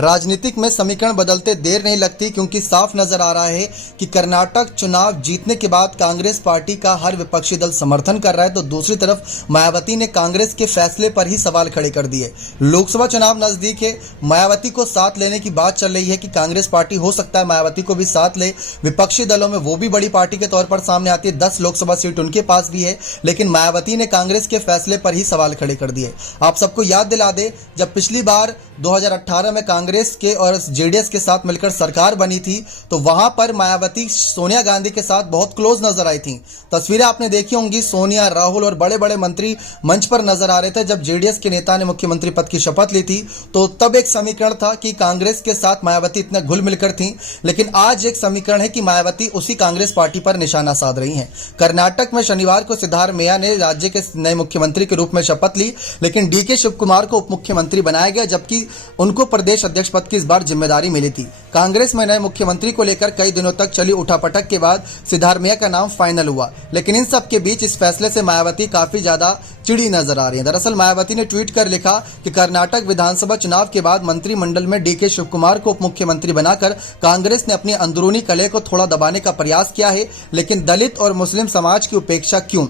राजनीतिक में समीकरण बदलते देर नहीं लगती, क्योंकि साफ नजर आ रहा है कि कर्नाटक चुनाव जीतने के बाद कांग्रेस पार्टी का हर विपक्षी दल समर्थन कर रहा है, तो दूसरी तरफ मायावती ने कांग्रेस के फैसले पर ही सवाल खड़े कर दिए। लोकसभा चुनाव नजदीक है, मायावती को साथ लेने की बात चल रही है कि कांग्रेस पार्टी हो सकता है मायावती को भी साथ ले। विपक्षी दलों में वो भी बड़ी पार्टी के तौर पर सामने आती है, 10 लोकसभा सीट उनके पास भी है, लेकिन मायावती ने कांग्रेस के फैसले पर ही सवाल खड़े कर दिए। आप सबको याद दिला दे, जब पिछली बार 2018 में कांग्रेस के और जेडीएस के साथ मिलकर सरकार बनी थी, तो वहां पर मायावती सोनिया गांधी के साथ बहुत क्लोज नजर आई थी। तस्वीरें आपने देखी होंगी, सोनिया, राहुल और बड़े बड़े मंत्री मंच पर नजर आ रहे थे। जब जेडीएस के नेता ने मुख्यमंत्री पद की शपथ ली थी, तो तब एक समीकरण था कि कांग्रेस के साथ मायावती इतना घुल मिलकर थी, लेकिन आज एक समीकरण है कि मायावती उसी कांग्रेस पार्टी पर निशाना साध रही हैं। कर्नाटक में शनिवार को सिद्धारमैया ने राज्य के नए मुख्यमंत्री के रूप में शपथ ली, लेकिन डीके शिवकुमार को उप मुख्यमंत्री बनाया गया, जबकि उनको प्रदेश अध्यक्ष पद की इस बार जिम्मेदारी मिली थी। कांग्रेस में नए मुख्यमंत्री को लेकर कई दिनों तक चली उठापटक के बाद सिद्धारमैया का नाम फाइनल हुआ, लेकिन इन सब के बीच इस फैसले से मायावती काफी ज्यादा चिड़ी नजर आ रही है। दरअसल मायावती ने ट्वीट कर लिखा कि कर्नाटक विधानसभा चुनाव के बाद मंत्रिमंडल में डीके शिवकुमार को उप मुख्यमंत्री बनाकर कांग्रेस ने अपनी अंदरूनी कलह को थोड़ा दबाने का प्रयास किया है, लेकिन दलित और मुस्लिम समाज की उपेक्षा क्यों,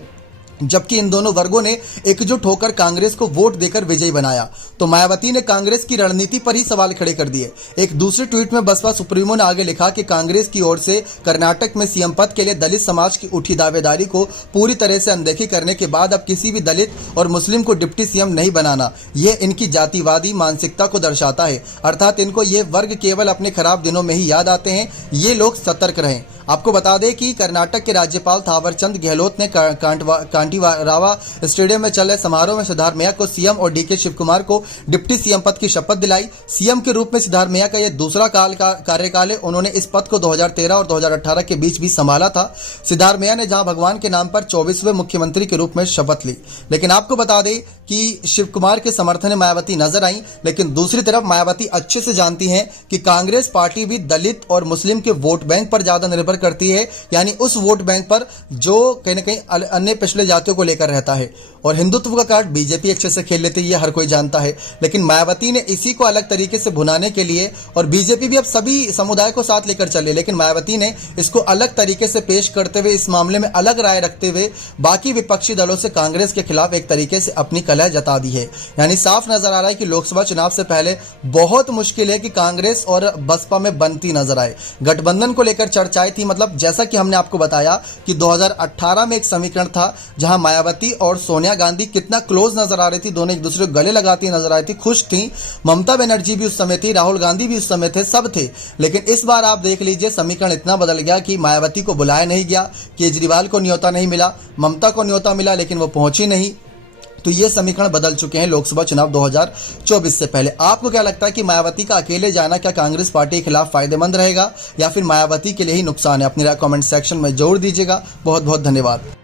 जबकि इन दोनों वर्गों ने एकजुट होकर कांग्रेस को वोट देकर विजयी बनाया। तो मायावती ने कांग्रेस की रणनीति पर ही सवाल खड़े कर दिए। एक दूसरे ट्वीट में बसपा सुप्रीमो ने आगे लिखा कि कांग्रेस की ओर से कर्नाटक में सीएम पद के लिए दलित समाज की उठी दावेदारी को पूरी तरह से अनदेखी करने के बाद अब किसी भी दलित और मुस्लिम को डिप्टी सीएम नहीं बनाना, यह इनकी जातिवादी मानसिकता को दर्शाता है। अर्थात इनको ये वर्ग केवल अपने खराब दिनों में ही याद आते हैं। ये लोग सतर्क रहें। आपको बता दें कि कर्नाटक के राज्यपाल थावरचंद गहलोत ने कांटीरावा स्टेडियम में चल रहे समारोह में सिद्धारमैया को सीएम और डीके शिवकुमार को डिप्टी सीएम पद की शपथ दिलाई। सीएम के रूप में सिद्धारमैया का यह दूसरा कार्यकाल है। उन्होंने इस पद को 2013 और 2018 के बीच भी संभाला था। सिद्धारमैया ने जहां भगवान के नाम पर 24वें मुख्यमंत्री के रूप में शपथ ली। लेकिन आपको बता दें कि शिवकुमार के समर्थन में मायावती नजर आई, लेकिन दूसरी तरफ मायावती अच्छे से जानती हैं कि कांग्रेस पार्टी भी दलित और मुस्लिम के वोट बैंक पर ज्यादा निर्भर करती है, यानी उस वोट बैंक पर जो कहीं न कहीं अन्य पिछले जातियों को लेकर रहता है। और हिंदुत्व का कार्ड बीजेपी अच्छे से खेल लेती है, यह हर कोई जानता है, लेकिन मायावती ने इसी को अलग तरीके से भुनाने के लिए, और बीजेपी भी अब सभी समुदाय को साथ लेकर चले, लेकिन मायावती ने इसको अलग तरीके से पेश करते हुए, इस मामले में अलग राय रखते हुए बाकी विपक्षी दलों से कांग्रेस के खिलाफ एक तरीके से अपनी कलह जता दी है। यानी साफ नजर आ रहा है कि लोकसभा चुनाव से पहले बहुत मुश्किल है कि कांग्रेस और बसपा में बनती नजर आए। गठबंधन को लेकर चर्चाएं थी, मतलब जैसा कि हमने आपको बताया कि 2018 में एक समीकरण था जहां मायावती और सोनिया गांधी कितना क्लोज नजर आ रही थी, दोनों एक दूसरे को गले लगाती नजर आ रही थी, खुश थी। ममता बनर्जी भी उस समय थी, राहुल गांधी भी उस समय थे, सब थे। लेकिन इस बार आप देख लीजिए समीकरण इतना बदल गया कि मायावती को बुलाया नहीं गया, केजरीवाल को न्योता नहीं मिला, ममता को न्योता मिला लेकिन वो पहुंची नहीं। तो ये समीकरण बदल चुके हैं लोकसभा चुनाव 2024 से पहले। आपको क्या लगता है कि मायावती का अकेले जाना क्या कांग्रेस पार्टी के खिलाफ फायदेमंद रहेगा, या फिर मायावती के लिए ही नुकसान है? अपनी राय कमेंट सेक्शन में जरूर दीजिएगा। बहुत बहुत धन्यवाद।